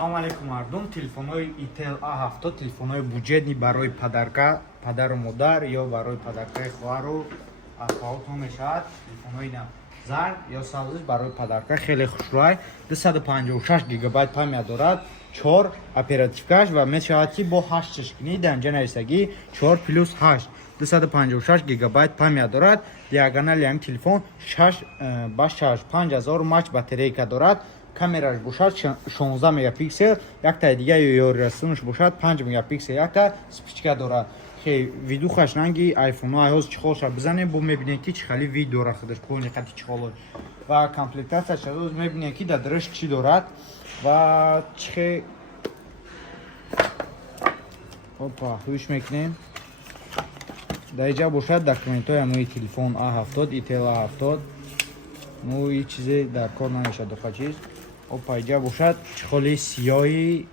Салом алейкум мардум. Телефонои Itel A70, телефонои буҷетни барои падару модар ё барои падаркаи хоҳару ахвотон мешавад. Телефонои зард ё сабз барои падарка хеле хушрӯй. 256 гигабайт памят дорад, 4 оперативкаш ва мешавад ки бо 8 чашкини данҷа нависагӣ 4 плюс 8. 256 гигабайт памят дорад. Диагонали ҳам телефон 6 ба 6 5000 мач батарейка дорад. Камераш бошад 16 мегапиксел, якта дига ёрирасонаш бошад 5 мегапиксел, якта спичка дорад. Хей видеохаш ранги айфон айҳоз чихолша бизанем, бо мебинем ки чӣ хели вид дорад худаш полни қати чихоло. Ва комплектацияш айҳоз мебинем ки дар дараш чӣ дорад ва чихе опа ҳуш мекунем. Дар инҷа бошад документҳои амои телефон A70, Itel A70. Ну и чизе дар кор намешад доха чиз. Опа инҷа бошад чихоли сиёҳи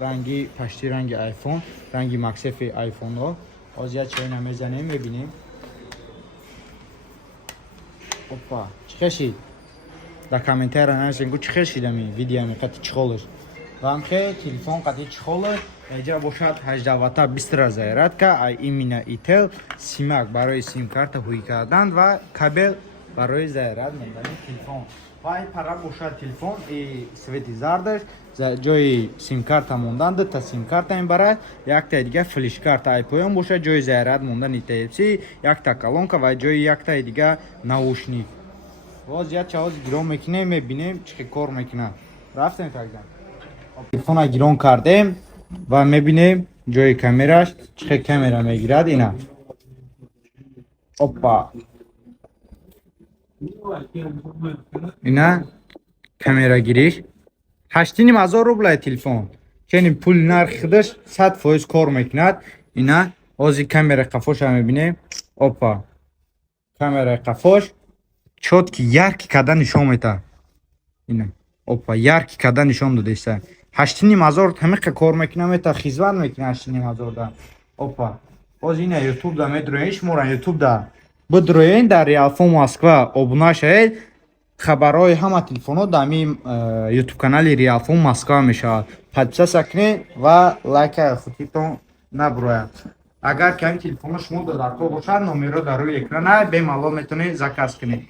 ранги пашти ранги айфон, ранги максефи айфонҳо. Ҳозир як чайна мезанем мебинем. Опа чихешид. Дар комментария нависем ки чихешид ами видеоами қати чихолаш. Ва амхе телефон қати чихолаш. Инҷа бошад 18 ватта бистра зарядка, ай именно Itel, симак барои сим карта ҳуй кардан ва кабел барои заряд мондани телефон. Вай пара бошад телефон и свети зардаш, ҷои сим-карта мондан, дута сим-карта мебарад, якта дига флеш-карта айпоён бошад, ҷои заряд мондани Type-C, якта колонка ва ҷои якта дига наушник. Боз як чаҳоз гирон мекунем, мебинем чӣ кор мекунад. Рафтем такдан. Телефона гирон кардем ва мебинем ҷои камераш чӣ камера мегирад ина. Опа. Ина камера гириш 8500 рублай телефон. Чени пул нархи худаш 100% кор мекунад. Ина ҳозир камера қафоша мебинем. Опа. Камера қафош чотки ярки када нишон метад. Ина. Опа ярки када нишон додеста. 8500 ҳамиқа кор мекунад мета хизмат мекунад 8500 да. Опа. Ҳозир ина YouTube да медроем шумора YouTube да. Бидроен дар Realfon Москва обуна шавед. Хабарҳои ҳама телефонҳо дар ами YouTube канали Realfon Москва мешавад. Подписация кунед ва лайка худтон наброяд. Агар ки ҳамин телефонҳо шумо дар кор бошад, номерҳо дар рӯи экран бемалол метавонед заказ кунед.